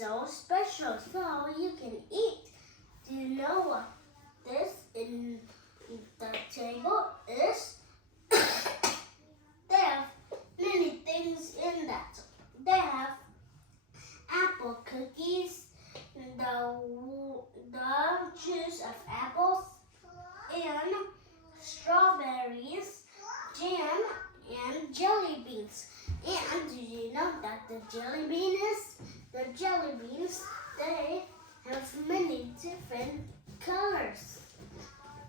so special, so you can eat. Do you know what this in the table is? They have many things in that. They have apple cookies, the juice of apples, and strawberries, jam, and jelly beans. And did you know that the jelly beans, they have many different colors.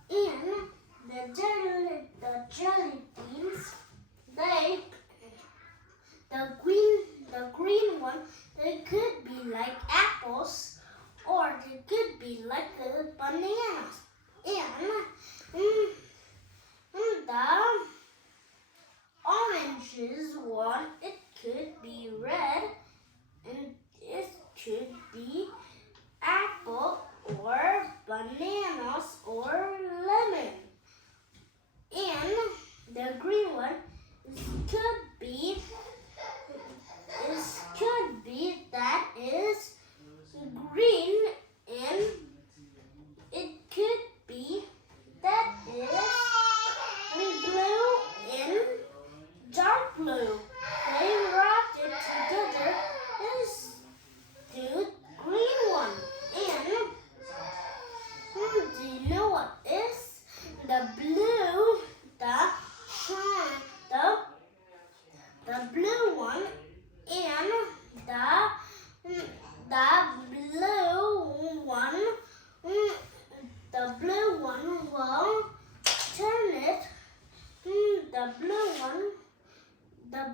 And the jelly beans, the green one, they could be like apples, or they could be like bananas. And the oranges one, it could be red, and it could be apple or bananas or lemon. And the green one could be that is green, and it could be that is blue and dark blue. They wrapped it together as the green one. And do you know what is the blue? The blue one, and the blue one will turn it. The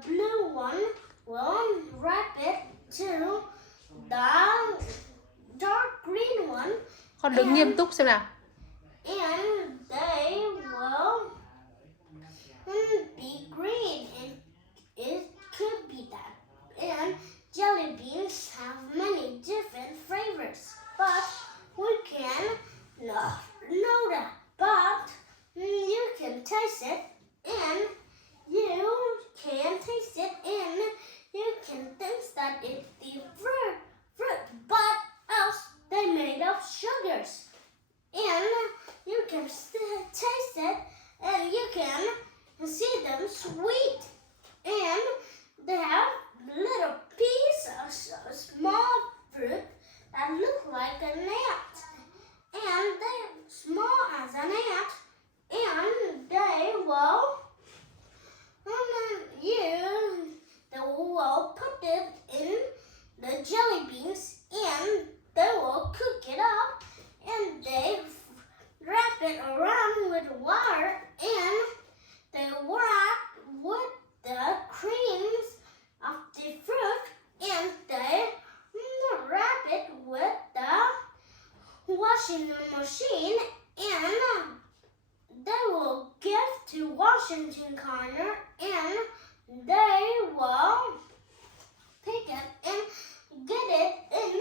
blue one will wrap it to the dark green one. Con đứng nghiêm túc xem nào. And they will be green, and it could be that. And jelly beans have many different flavors, but we can not know that. But you can taste it, and you can think that it's the fruit, but else they made of sugars. And you can taste it, and you can see them sweet. And they have little piece of small fruit that look like an ant. And they're small as an ant. And they will put it in the jelly beans, and they will cook it up, and they wrap it around with wire, and they wrap with the creams of the fruit, and they wrap it with the washing machine, and they will give to Washington Corner, and they will pick it and get it in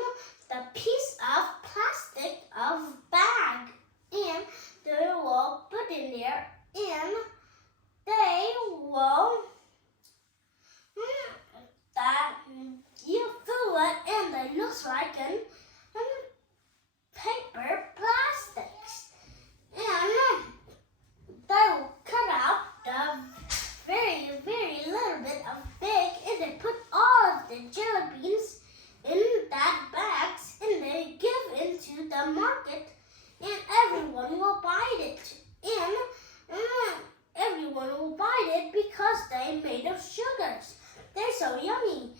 the piece of plastic of bag, and they will put in there, and they will that you fill it, and it looks like an paper plastics, and they will cut out the very little bit of big, and they put all of the jelly beans in that bags, and they give into the market, and everyone will buy it, and everyone will buy it because they're made of sugars. They're so yummy.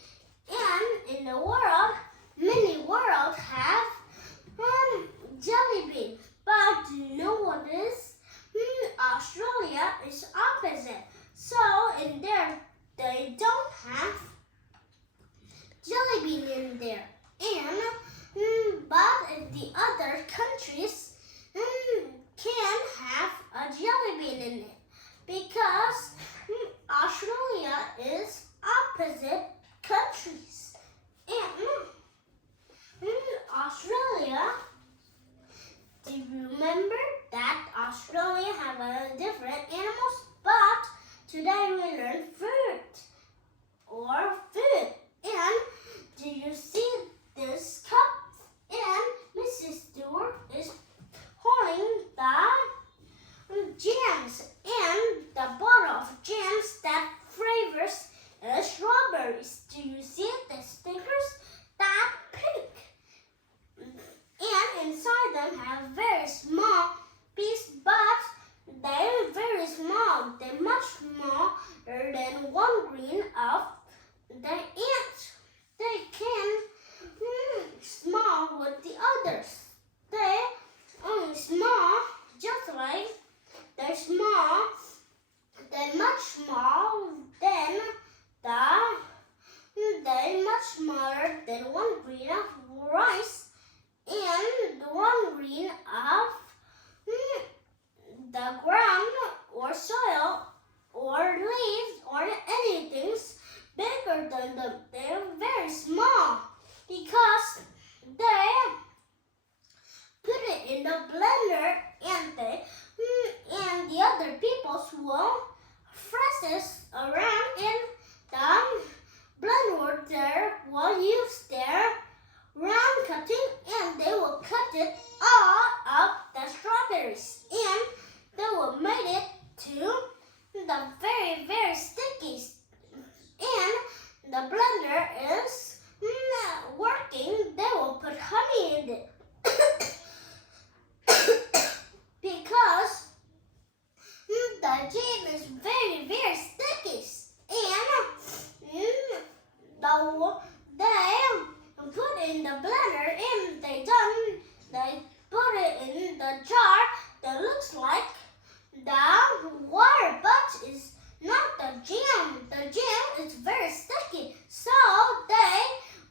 And in the world, many worlds others. They only small, just like they're small. They're much small than they're much smaller than one grain of rice and one grain of the ground or soil or leaves or anything's bigger than them. They're very small because they put it in the blender and the other peoples will press this around in the blender. They will use their round cutting and they will cut it all of the strawberries and they will make it to the very, very sticky. And the blender is working. They will put honey in it because the jam is very, very sticky. And they put in the blender and they put it in the jar that looks like the water, but it's not the jam. The jam is very sticky, so they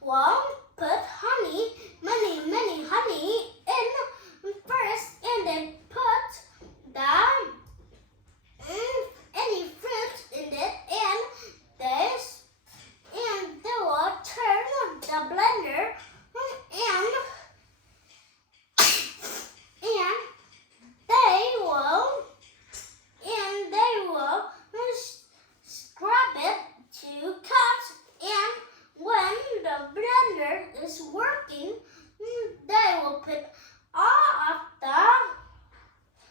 will put honey, many honey in first, and they put any fruit in it, and they will turn the blender and they will scrub it to cut, and when the blender is working, they will put all of the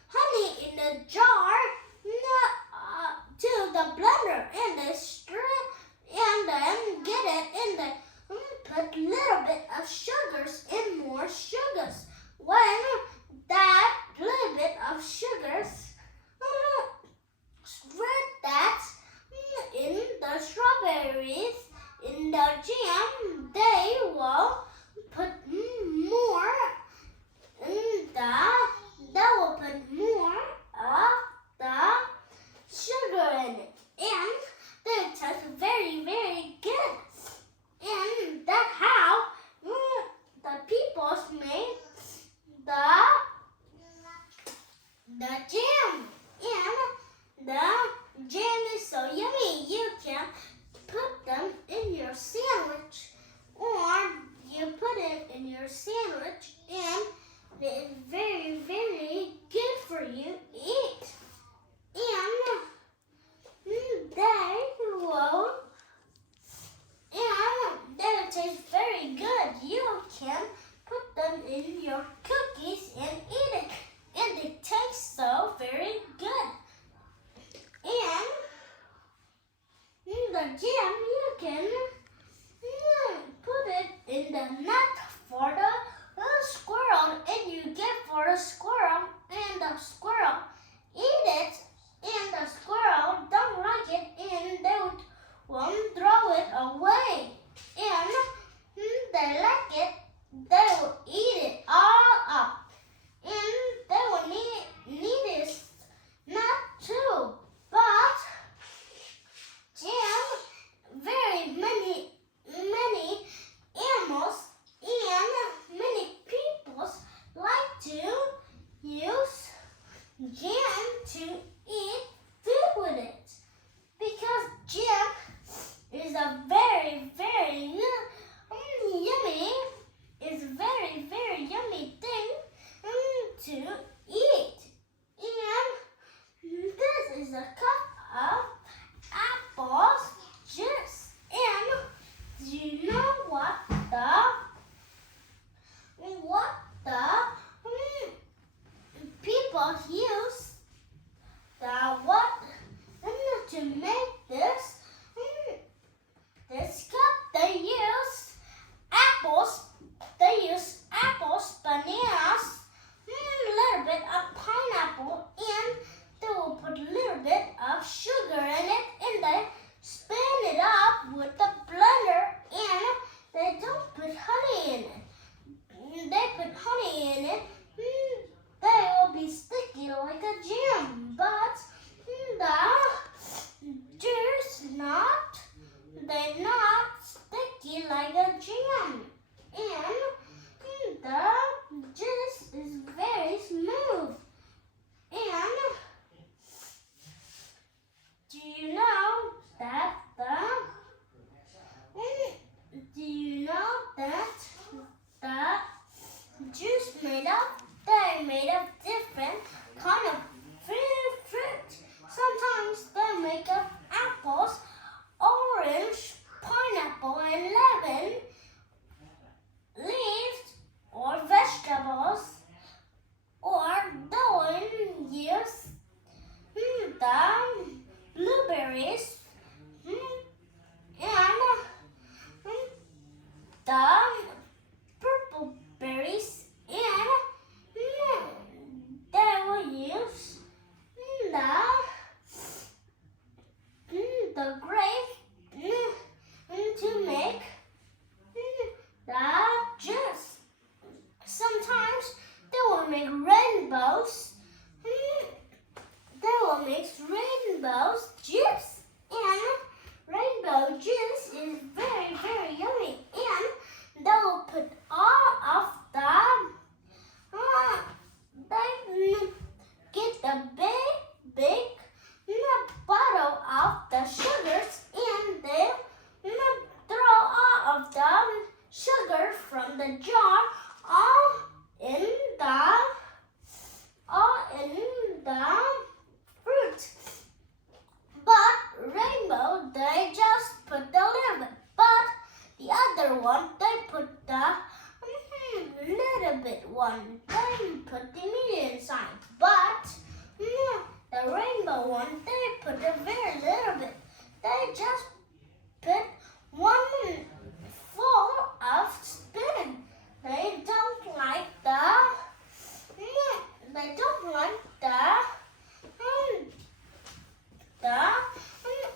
honey in the jar to the blender, and they strip and then get it and they put a little bit of sugars and more sugars. When that little bit of sugars spread that in the strawberries in the jam, they will put more of the sugar in it, and they taste very, very good. And that's how the people make the jam. And the jam is so yummy. You can put them in your sandwich, or you put it in your sandwich, and it's very, very good for you to eat. And they taste very good. You can put them in your cookies and eat it, and it tastes so very good. And the jam, you can put it in the net for the squirrel, and you get for the squirrel, and the squirrel eat it, and the squirrel don't like it, and they won't throw it away. And they like it, they will eat it all up, and they will need this nut too. But jam, very many animals and many people like to use jam to eat food with it, because jam is a very, very yummy. It's very, very yummy thing to eat. And this is a cup of apples juice. And do you know what the people use to make this cup? They use apples. They use apples, bananas, a little bit of pineapple, and they will put a little bit of sugar in it, and they spin it up with the blender, and they don't put honey in it. They put honey they're made of different kind of fruit. Sometimes they're made of apples, orange, pineapple, and lemon, leaves, or vegetables, or they'll use the blueberries and the purple berries, and they will use the grape to make the juice. Sometimes they will make rainbows. They will mix rainbows juice, and rainbow juice is very, very yummy. And they will put all of they get the big bottle of the sugars, and they throw all of the sugar from the jar all in the fruit. But rainbow, they just put the little bit. But the other one, they put the little bit one. They put the meat inside. But the rainbow one, they put a very little bit. They just put one full of spoon. They don't like the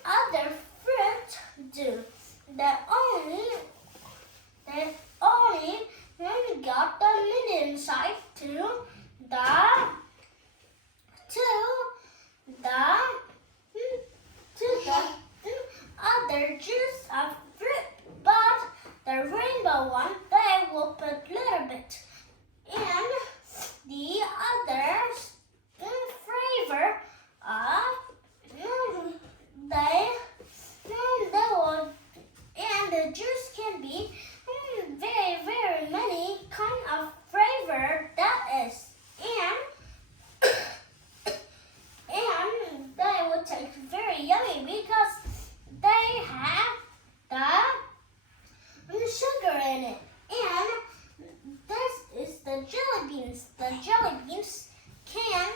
other fruit do. They only got the meat inside to the other juice of fruit. But the rainbow one, they will put little bit. And the others flavor they will, and the juice can be very, very many kind of flavor that is, and they will taste very yummy because they have the sugar in it. And this is the jelly beans. The jelly beans can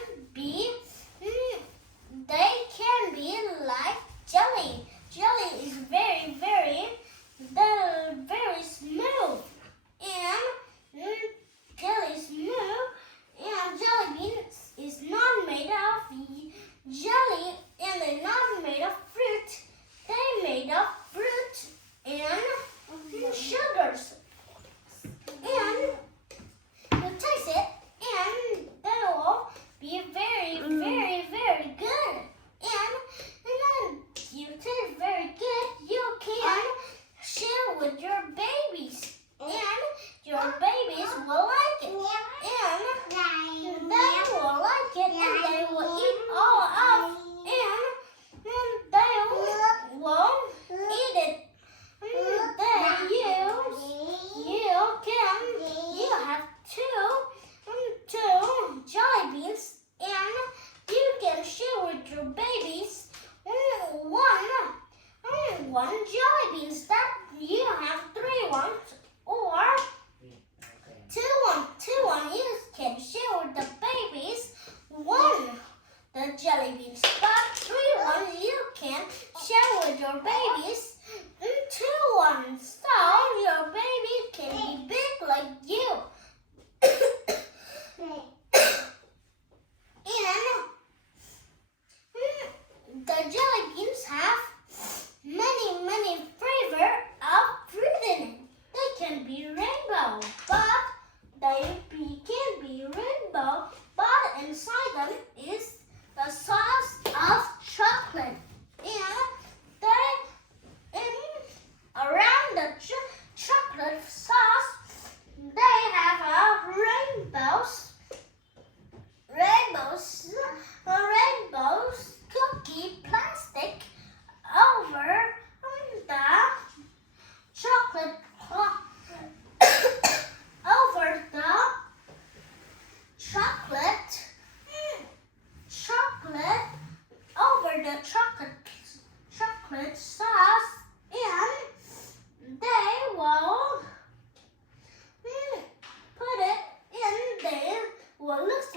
be like jelly. Jelly is very, very smooth, and jelly is smooth, and jelly beans is not made of jelly, and they're not made of fruit. They're made of fruit and sugars. And you taste it, and they will be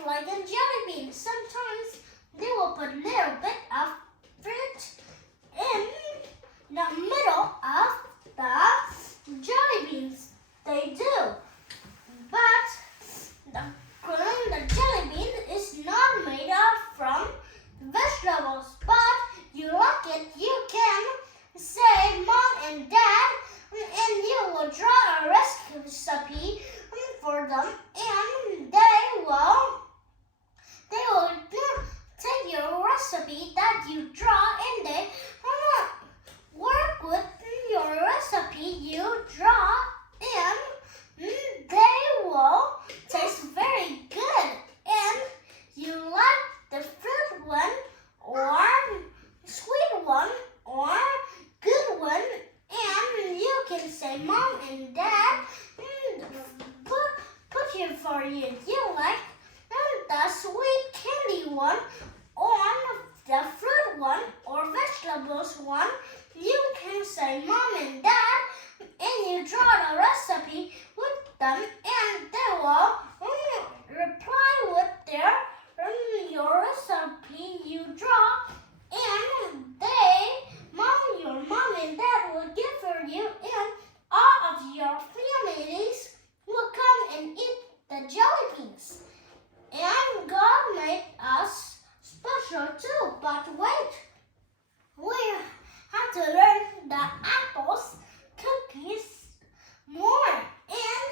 like a jelly bean. Sometimes they will put a little bit of fruit in the middle of the jelly beans. They do. But the jelly bean is not made from vegetables. But you like it, you can say Mom and Dad, and you will draw a recipe for them, and they will take your recipe that you draw, and they work with your recipe you draw, and they will taste very good. And you like the fruit one or sweet one or good one, and you can say Mom and Dad put here for you. You like the sweet candy one or the fruit one or vegetables one. You can say Mom and Dad, and you draw the recipe with them, and they will reply with your recipe you draw, and your mom and dad will give for you, and all of your families will come and eat the jelly beans. And God made us special too. But wait, we have to learn the apples cookies more. And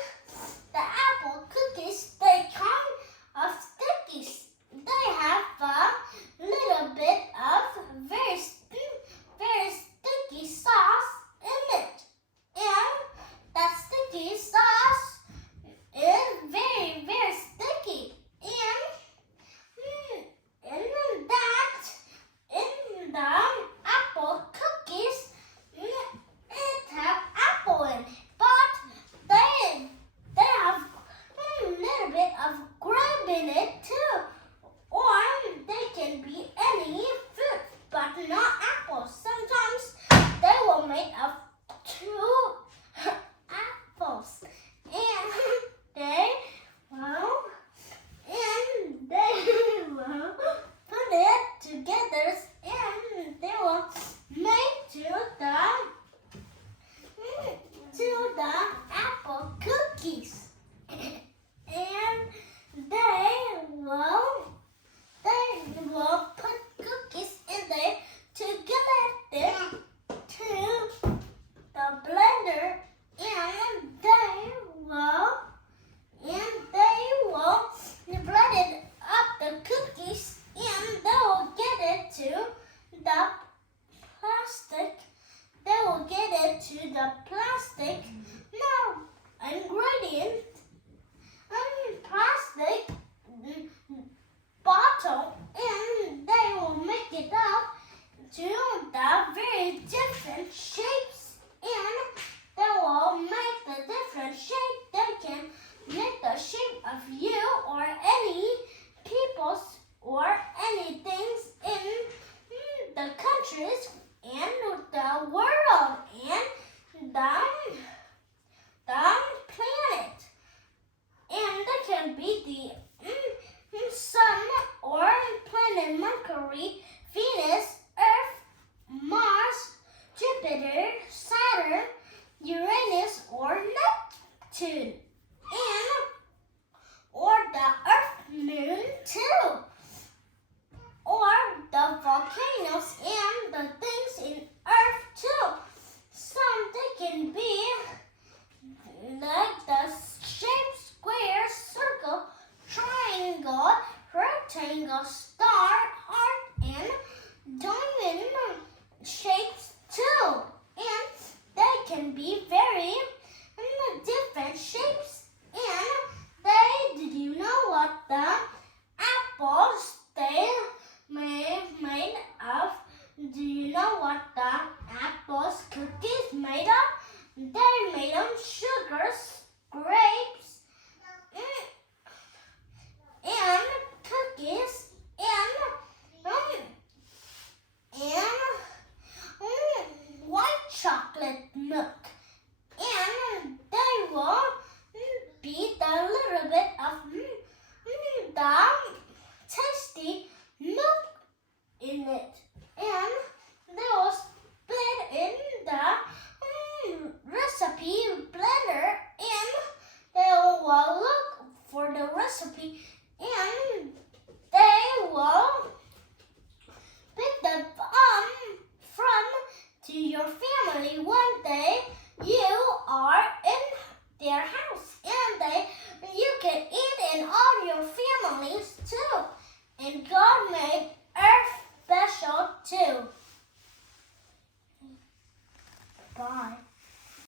the apple cookies, they come of stickies. They have a little bit of very sticky sauce in it. And that sticky sauce is very, very sticky. In the apple cookies, it have apple in it, but they have a little bit of grape in it too, or they can be any fruit, but not apples. Sometimes they will make of 2 apples, and they will put it together, and they will make to the apple cookies, and they will put cookies in there to get it to the blender, and they will blend it up the cookies, and they will get it to the plastic. They will get it to the plastic ingredient plastic bottle, and they will make it up to the very different shapes, and they will make the different shape. They can make the shape of you or any peoples or any things in the countries and the world and the planet. And they can be the sun or planet Mercury, Venus, Earth, Mars, Jupiter, Saturn, Uranus, or Neptune, or the Earth moon too, or the volcanoes and the things in Earth too. Some they can be like the shape, square, circle, triangle, rectangle, star, heart, and diamond shapes too. And they can be very different shapes. And did you know what the apples they made of? Do you know what the apples cookies made of? They made of sugars, grapes, and cookies, recipe, and they will pick the from to your family one day you are in their house, and you can eat in all your families too. And God made earth special too. Bye.